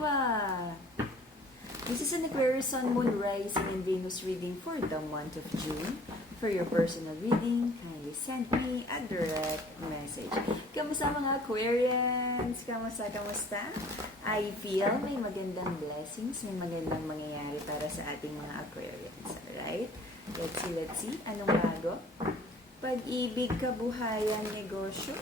Aqua! This is an Aquarius Sun, Moon, Rising, and Venus reading for the month of June. For your personal reading, kindly send me a direct message. Kamusta mga Aquarians? Kamusta? I feel may magandang blessings, may magandang mangyayari para sa ating mga Aquarians. Alright? Let's see. Anong bago? Pag-ibig, kabuhayan, negosyo,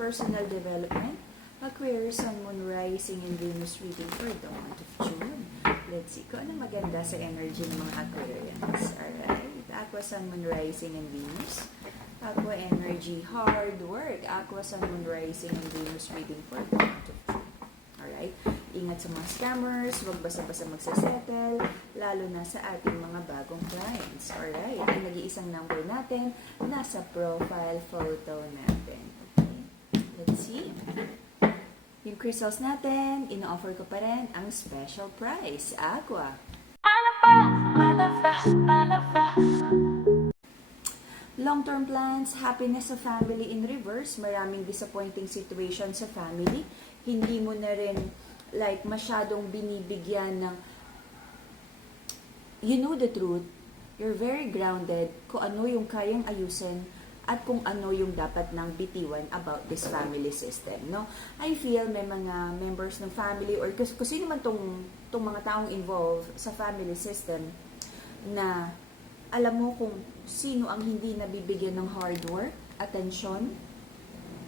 personal development, Aquarius, Sun, Moon, Rising, and Venus reading for the month of June. Let's see kung anong maganda sa energy ng mga Aquarians. Alright. Aqua, Sun, Moon, Rising, and Venus. Aqua energy, hard work. Aqua, Sun, Moon, Rising, and Venus reading for the month of June. Alright. Ingat sa mga scammers. Huwag basta-basta magsasettle. Lalo na sa ating mga bagong clients. Alright. Ang nag-iisang number natin nasa profile photo natin. Okay. Let's see. Yung crystals natin, ino-offer ko pa rin ang special price, Aqua. Long-term plans, happiness sa family in reverse, maraming disappointing situation sa family, hindi mo na rin masyadong binibigyan ng you know the truth, you're very grounded kung ano yung kayang ayusin at kung ano yung dapat nang bitiwan about this family system, no? I feel may mga members ng family or kung sino man tong mga taong involved sa family system na alam mo kung sino ang hindi nabibigyan ng hard work, attention,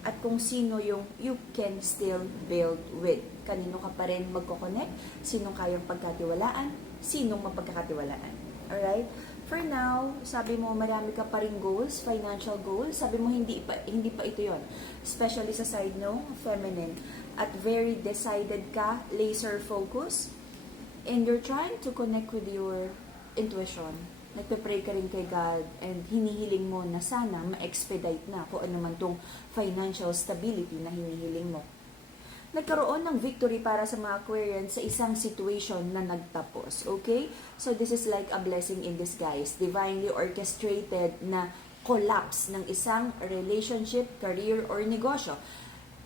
at kung sino yung you can still build with. Kanino ka pa rin magkoconnect, sinong kayang pagkatiwalaan, sinong mapagkakatiwalaan. Alright? For now, sabi mo marami ka pa rin goals, financial goals. Sabi mo hindi pa ito yon. Especially sa side no, feminine. At very decided ka, laser focus. And you're trying to connect with your intuition. Nagpe-pray ka rin kay God and hinihiling mo na sana ma-expedite na kung ano man tong financial stability na hinihiling mo. Nagkaroon ng victory para sa mga Aquarians sa isang situation na nagtapos. Okay? So this is like a blessing in disguise. Divinely orchestrated na collapse ng isang relationship, career, or negosyo.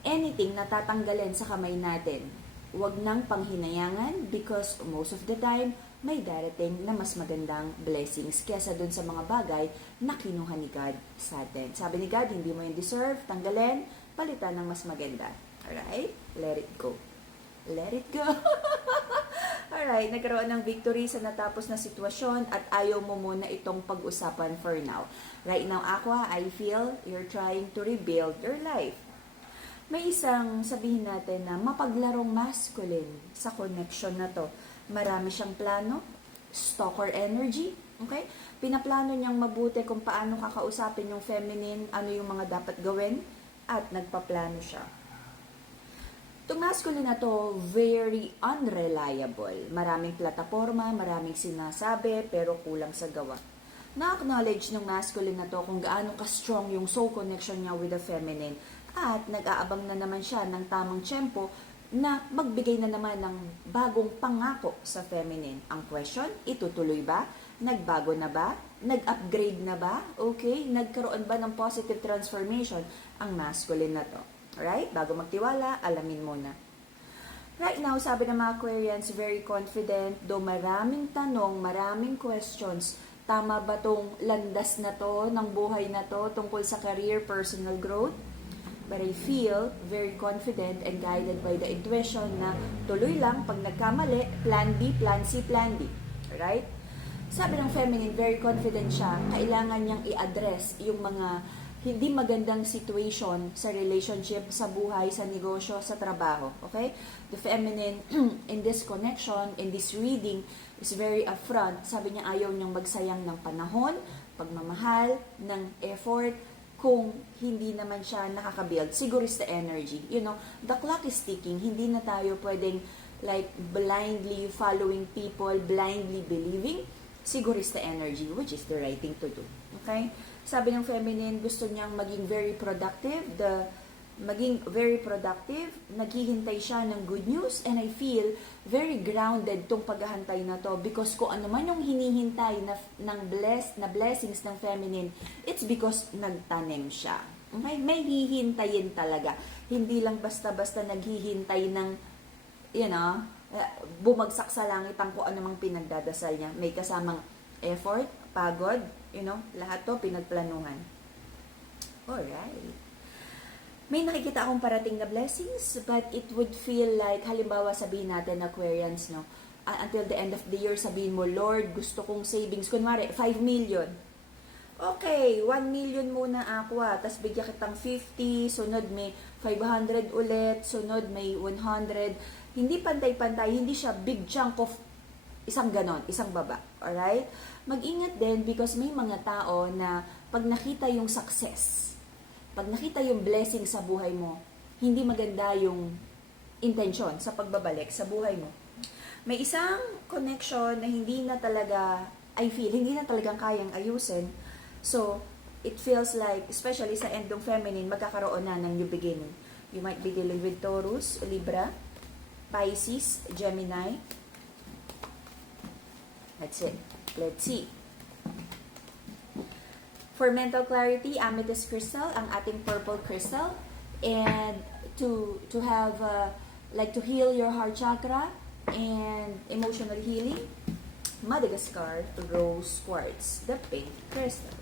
Anything na tatanggalin sa kamay natin. Huwag nang panghinayangan because most of the time, may darating na mas magandang blessings kesa dun sa mga bagay na kinuha ni God sa atin. Sabi ni God, hindi mo yung deserve, tanggalin, palitan ng mas maganda. Alright? Let it go. Let it go. Alright, nagkaroon ng victory sa natapos na sitwasyon at ayaw mo muna itong pag-usapan for now. Right now, Aqua, I feel you're trying to rebuild your life. May isang sabihin natin na mapaglarong masculine sa connection na to. Marami siyang plano, stalker energy, okay? Pinaplano niyang mabuti kung paano kakausapin yung feminine, ano yung mga dapat gawin, at nagpaplano siya. Itong masculine na to, very unreliable. Maraming plataforma, maraming sinasabi, pero kulang sa gawa. Na-acknowledge ng masculine na to kung gaano ka-strong yung soul connection niya with the feminine. At nag-aabang na naman siya ng tamang tiyempo na magbigay na naman ng bagong pangako sa feminine. Ang question, itutuloy ba? Nagbago na ba? Nag-upgrade na ba? Okay? Nagkaroon ba ng positive transformation ang masculine na to? Alright? Bago magtiwala, alamin mo na. Right now, sabi ng mga Aquarians, very confident, though maraming tanong, maraming questions. Tama ba tong landas na to, ng buhay na to, tungkol sa career, personal growth? But I feel very confident and guided by the intuition na tuloy lang, pag nagkamali, plan B, plan C, plan D. Alright? Sabi ng feminine, very confident siya, kailangan niyang i-address yung mga hindi magandang situation sa relationship, sa buhay, sa negosyo, sa trabaho. Okay? The feminine in this connection, in this reading, is very upfront. Sabi niya ayaw niyang magsayang ng panahon, pagmamahal, ng effort, kung hindi naman siya nakakabuild. Sigurista energy. You know, the clock is ticking. Hindi na tayo pwedeng blindly following people, blindly believing. Sigurista energy, which is the right thing to do. Okay? Sabi ng feminine, gusto niyang maging very productive, naghihintay siya ng good news, and I feel very grounded tong paghahantay na to because kung ano man yung hinihintay ng blessings ng feminine, it's because nagtanim siya. Okay? May hihintayin talaga. Hindi lang basta-basta naghihintay ng, bumagsak sa langit ang kung anumang pinagdadasal niya. May kasamang effort, pagod, lahat to pinagplanuhan. Alright. May nakikita akong parating na blessings, but it would feel like, halimbawa sabihin natin Aquarians, no? Until the end of the year, sabihin mo, Lord, gusto kong savings. Kunwari, 5 million. Okay, 1 million muna Aqua, tapos bigyan kitang 50, sunod may 500 ulit, sunod may 100. Hindi pantay-pantay, hindi siya big chunk of isang ganon, isang baba. Alright? Mag-ingat din because may mga tao na pag nakita yung success, pag nakita yung blessing sa buhay mo, hindi maganda yung intention sa pagbabalik sa buhay mo. May isang connection na hindi na talaga, hindi na talagang kayang ayusin. So, it feels like, especially sa endong feminine, magkakaroon na ng new beginning. You might be dealing with Taurus, Libra, Pisces, Gemini. That's it. Let's see. For mental clarity, amethyst crystal, ang ating purple crystal. And to have, to heal your heart chakra and emotional healing, Madagascar rose quartz, the pink crystal.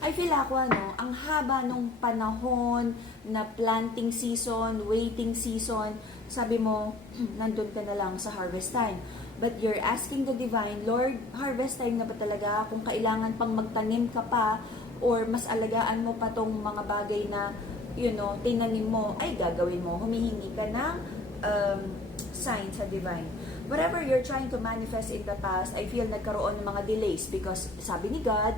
I feel ako, ang haba nung panahon na planting season, waiting season, sabi mo, nandun ka na lang sa harvest time. But you're asking the divine, Lord, harvest time na ba talaga? Kung kailangan pang magtanim ka pa, or mas alagaan mo pa tong mga bagay na, tinanim mo, ay gagawin mo. Humihingi ka ng sign sa divine. Whatever you're trying to manifest in the past, I feel nagkaroon ng mga delays because sabi ni God,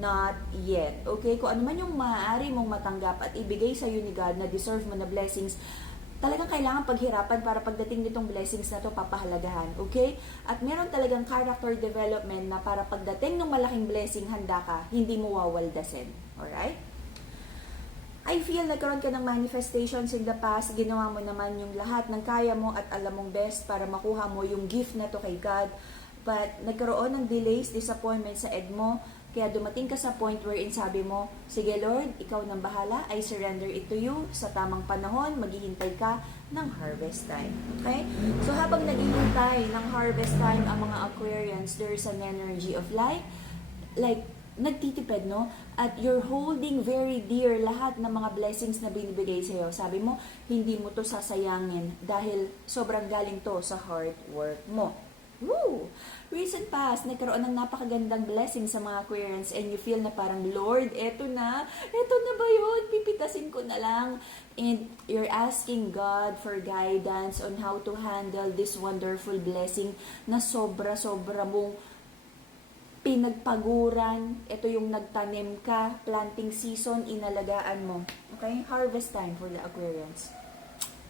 not yet. Okay? Kung ano man yung maaari mong matanggap at ibigay sa iyo ni God na deserve mo na blessings, talagang kailangan paghirapan para pagdating nitong blessings na to papahalagahan. Okay? At meron talagang character development na para pagdating ng malaking blessing, handa ka, hindi mo wawaldasin. Alright? I feel nagkaroon ka ng manifestations in the past, ginawa mo naman yung lahat ng kaya mo at alam mong best para makuha mo yung gift na to kay God. But nagkaroon ng delays, disappointments sa mo, kaya dumating ka sa point wherein sabi mo, sige Lord, ikaw nang bahala, I surrender it to you. Sa tamang panahon, maghihintay ka ng harvest time. Okay? So habang naghihintay ng harvest time ang mga Aquarians, there's an energy of light, like nagtitipid, no? At you're holding very dear lahat ng mga blessings na binibigay sa'yo. Sabi mo, hindi mo to sasayangin dahil sobrang galing to sa hard work mo. Woo! Recent past, nagkaroon ng napakagandang blessing sa mga Aquarians and you feel na parang, Lord, eto na ba yun? Pipitasin ko na lang. And you're asking God for guidance on how to handle this wonderful blessing na sobra-sobra mong pinagpaguran. Ito yung nagtanim ka, planting season, inalagaan mo. Okay? Harvest time for the Aquarians.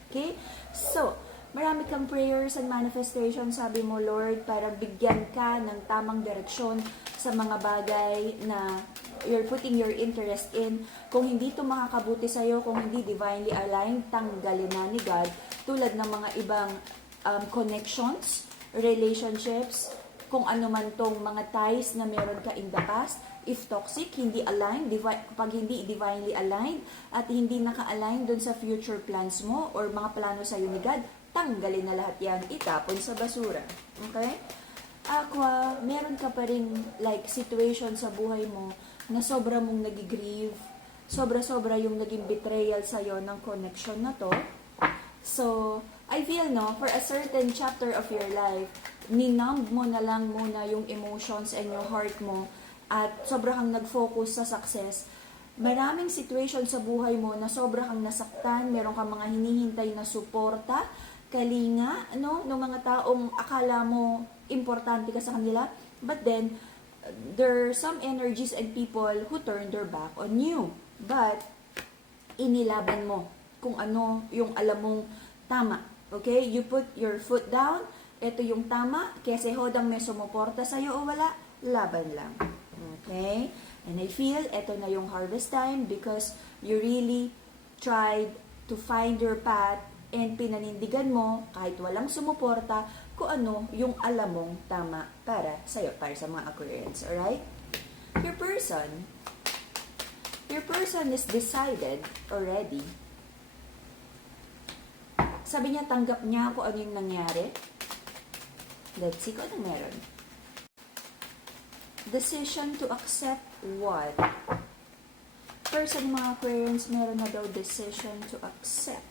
Okay? So, marami kang prayers and manifestation, sabi mo, Lord, para bigyan ka ng tamang direksyon sa mga bagay na you're putting your interest in. Kung hindi ito makakabuti sa'yo, kung hindi divinely aligned, tanggalin na ni God. Tulad ng mga ibang connections, relationships, kung ano man tong mga ties na meron ka in the past, if toxic, hindi aligned, pag hindi divinely aligned, at hindi naka-align dun sa future plans mo or mga plano sa'yo ni God, tanggalin na lahat yan, itapon sa basura. Okay? Aqua, meron ka pa rin situation sa buhay mo na sobra mong nagigrieve, sobra-sobra yung naging betrayal sa'yo ng connection na to. So, I feel, for a certain chapter of your life, ninumb mo na lang muna yung emotions and your heart mo at sobrang nag-focus sa success. Maraming situation sa buhay mo na sobrang nasaktan, meron kang mga hinihintay na suporta, kalinga, ng mga taong akala mo importante ka sa kanila, but then, there are some energies and people who turn their back on you. But, inilaban mo kung ano yung alam mong tama. Okay? You put your foot down, ito yung tama, kasi hodang may sumuporta sa'yo o wala, laban lang. Okay? And I feel, ito na yung harvest time because you really tried to find your path and pinanindigan mo, kahit walang sumuporta, kung ano yung alam mong tama para sa'yo, para sa mga Aquarians. Alright? Your person is decided already Sabi niya, tanggap niya kung ano yung nangyari. Let's see kung ano meron. Decision to accept what? First, ang mga Aquarians, meron na daw decision to accept.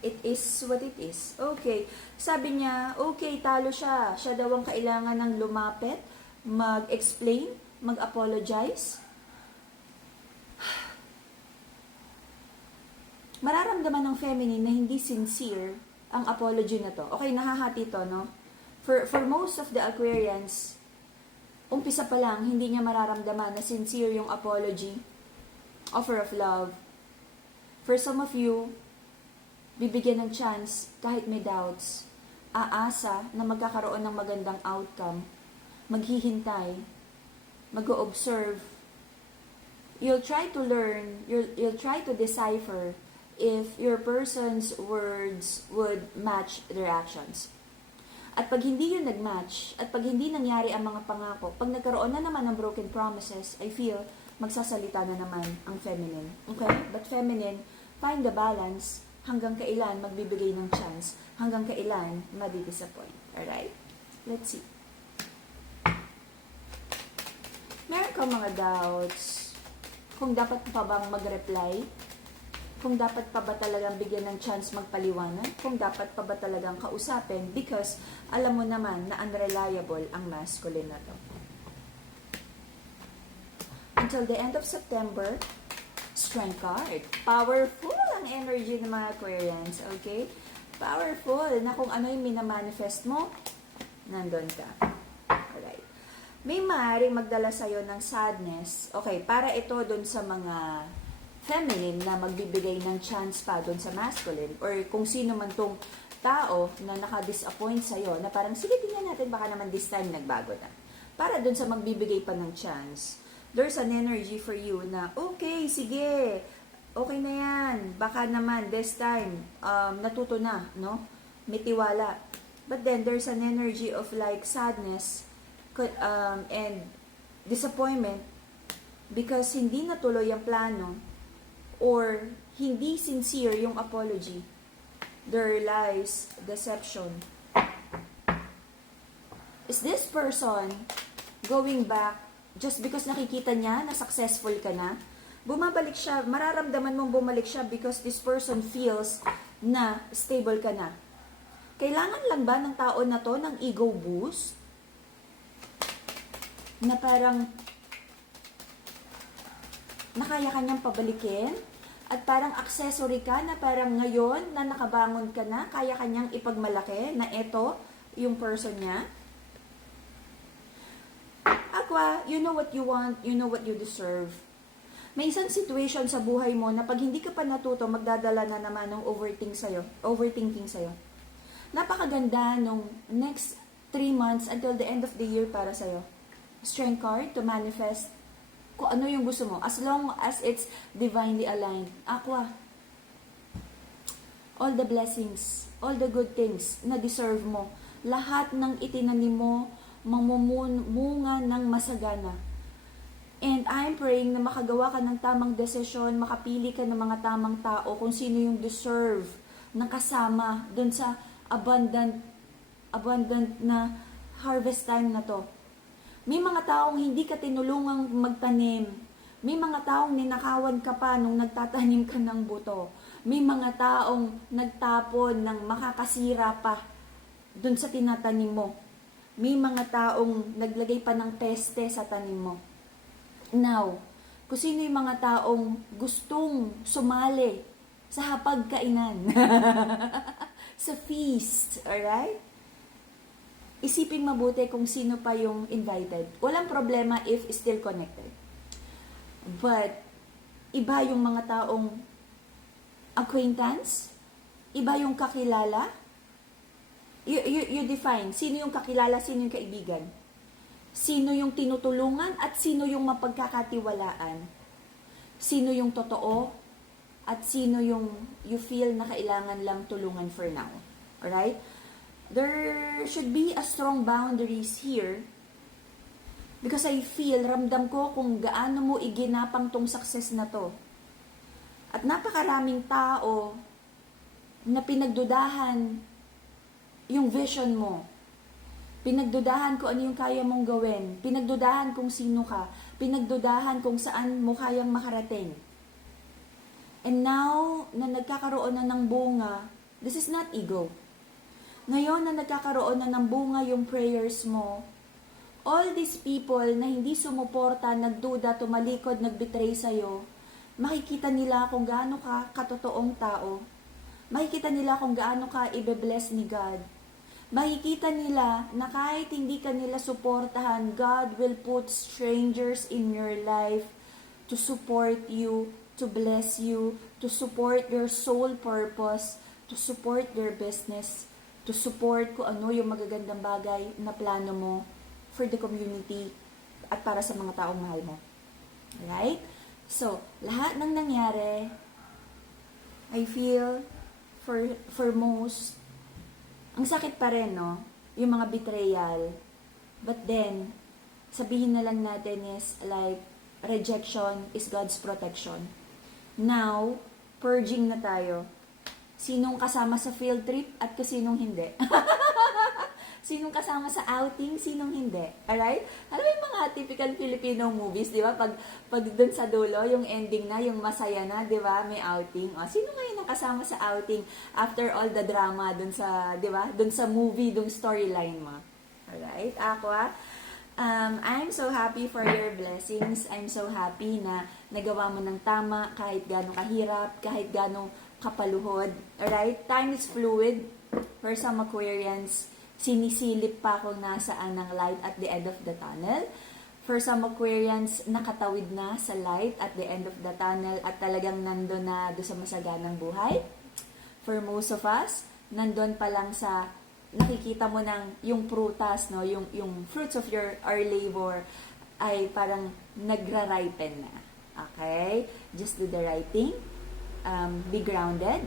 It is what it is. Okay. Sabi niya, okay, talo siya. Siya daw ang kailangan ng lumapit, mag-explain, mag-apologize. Mararamdaman ng feminine na hindi sincere ang apology na to. Okay, nahahati to, no? For most of the Aquarians, umpisa pa lang, hindi niya mararamdaman na sincere yung apology, offer of love. For some of you, bibigyan ng chance kahit may doubts. Aasa na magkakaroon ng magandang outcome. Maghihintay. Mag-observe. You'll try to learn, you'll try to decipher if your person's words would match their actions. At pag hindi yun nag-match, at pag hindi nangyari ang mga pangako, pag nagkaroon na naman ng broken promises, I feel magsasalita na naman ang feminine. Okay? But feminine, find the balance hanggang kailan magbibigay ng chance, hanggang kailan madi-disappoint. Alright? Let's see. Meron ka mga doubts kung dapat pa bang mag-reply, kung dapat pa ba talagang bigyan ng chance magpaliwanag, kung dapat pa ba talagang kausapin, because alam mo naman na unreliable ang masculine na to. Until the end of September, Strength card. Powerful ang energy ng mga Aquarians, okay? Powerful na kung ano yung minamanifest mo, nandun ka. Alright. May maaaring magdala sa'yo ng sadness. Okay, para ito dun sa mga feminine na magbibigay ng chance pa doon sa masculine, or kung sino man tong tao na naka-disappoint sa'yo, na parang, sige, tingnan natin, baka naman this time nagbago na. Para doon sa magbibigay pa ng chance, there's an energy for you na, okay, sige, okay na yan, baka naman this time, natuto na, no? May tiwala. But then, there's an energy of like sadness and disappointment because hindi natuloy ang plano, or hindi sincere yung apology. There lies deception. Is this person going back just because nakikita niya na successful ka na? Bumabalik siya, mararamdaman mong bumalik siya because this person feels na stable ka na. Kailangan lang ba ng tao na to ng ego boost? Na parang nakaya kanyang pabalikin, at parang accessory ka na parang ngayon na nakabangon ka na, kaya kanyang ipagmalaki na ito yung person niya. Aqua, you know what you want, you know what you deserve. May isang situation sa buhay mo na pag hindi ka pa natuto, magdadala na naman ng overthinking sa'yo. Napakaganda nung next 3 months until the end of the year para sa'yo. Strength card to manifest kung ano yung gusto mo, as long as it's divinely aligned. Aqua, all the blessings, all the good things na deserve mo, lahat ng itinanim mo, mamumunga ng masagana. And I'm praying na makagawa ka ng tamang desisyon, makapili ka ng mga tamang tao, kung sino yung deserve na kasama dun sa abundant na harvest time na to. May mga taong hindi ka tinulungang magtanim. May mga taong ninakawan ka pa nung nagtatanim ka ng buto. May mga taong nagtapon ng makakasira pa dun sa tinatanim mo. May mga taong naglagay pa ng peste sa tanim mo. Now, kung sino yung mga taong gustong sumali sa hapagkainan, sa feast, alright? Isipin mabuti kung sino pa yung invited. Walang problema if still connected. But, iba yung mga taong acquaintance, iba yung kakilala. You define, sino yung kakilala, sino yung kaibigan. Sino yung tinutulungan at sino yung mapagkakatiwalaan. Sino yung totoo at sino yung you feel na kailangan lang tulungan for now. Alright? There should be a strong boundaries here because I feel, ramdam ko kung gaano mo iginapang tong success na to. At napakaraming tao na pinagdudahan yung vision mo. Pinagdudahan kung ano yung kaya mong gawin. Pinagdudahan kung sino ka. Pinagdudahan kung saan mo kayang makarating. And now, na nagkakaroon na ng bunga, this is not ego. Ngayon na nagkakaroon na ng bunga yung prayers mo, all these people na hindi sumuporta, nagduda, tumalikod, nagbetray sa'yo, makikita nila kung gaano ka katotoong tao. Makikita nila kung gaano ka ibe-bless ni God. Makikita nila na kahit hindi ka nila suportahan, God will put strangers in your life to support you, to bless you, to support your soul purpose, to support your business, to support kung ano yung magagandang bagay na plano mo for the community at para sa mga taong mahal mo. Right? So, lahat ng nangyari, I feel, for most, ang sakit pa rin, no? Yung mga betrayal. But then, sabihin na lang natin is like, rejection is God's protection. Now, purging na tayo. Sinong kasama sa field trip at sinong hindi. Sinong kasama sa outing, sinong hindi. Alright? Alam mo yung mga typical Filipino movies, di ba? Pag dun sa dulo, yung ending na, yung masaya na, di ba? May outing. O, sino ngayon ang kasama sa outing after all the drama dun sa, di ba? Dun sa movie, dun storyline mo. Alright? Ako I'm so happy for your blessings. I'm so happy na nagawa mo ng tama kahit gaano kahirap, kahit gaano kapaluhod. Alright? Time is fluid. For some Aquarians, sinisilip pa kung nasaan ng light at the end of the tunnel. For some Aquarians, nakatawid na sa light at the end of the tunnel at talagang nandun na doon sa masaganang buhay. For most of us, nandun pa lang sa nakikita mo ng yung prutas, no, yung fruits of our labor ay parang nagra-ripen na. Okay? Just do the right thing. Be grounded.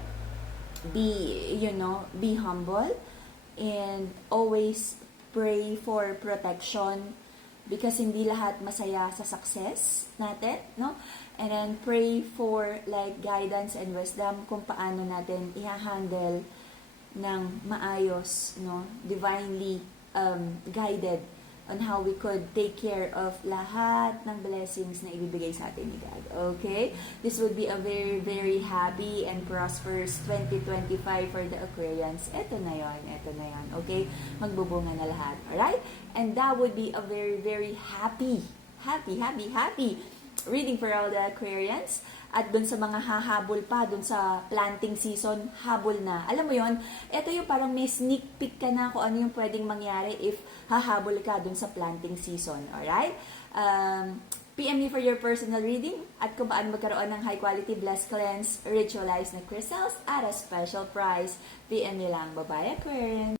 Be humble. And always pray for protection because hindi lahat masaya sa success natin, no? And then pray for like guidance and wisdom kung paano natin i-handle ng maayos, no? Divinely guided on how we could take care of lahat ng blessings na ibibigay sa atin ni God. Okay? This would be a very, very happy and prosperous 2025 for the Aquarians. Ito na yon. Okay? Magbubunga na lahat. Alright? And that would be a very, very happy reading for all the Aquarians. At dun sa mga hahabol pa, dun sa planting season, habol na. Alam mo yon, ito yung parang may sneak peek ka na kung ano yung pwedeng mangyari if hahabol ka dun sa planting season. Alright? PM me for your personal reading at kung paano magkaroon ng high quality blessed cleanse, ritualized na crystals at a special price. PM me lang. Bye-bye, Aquarians!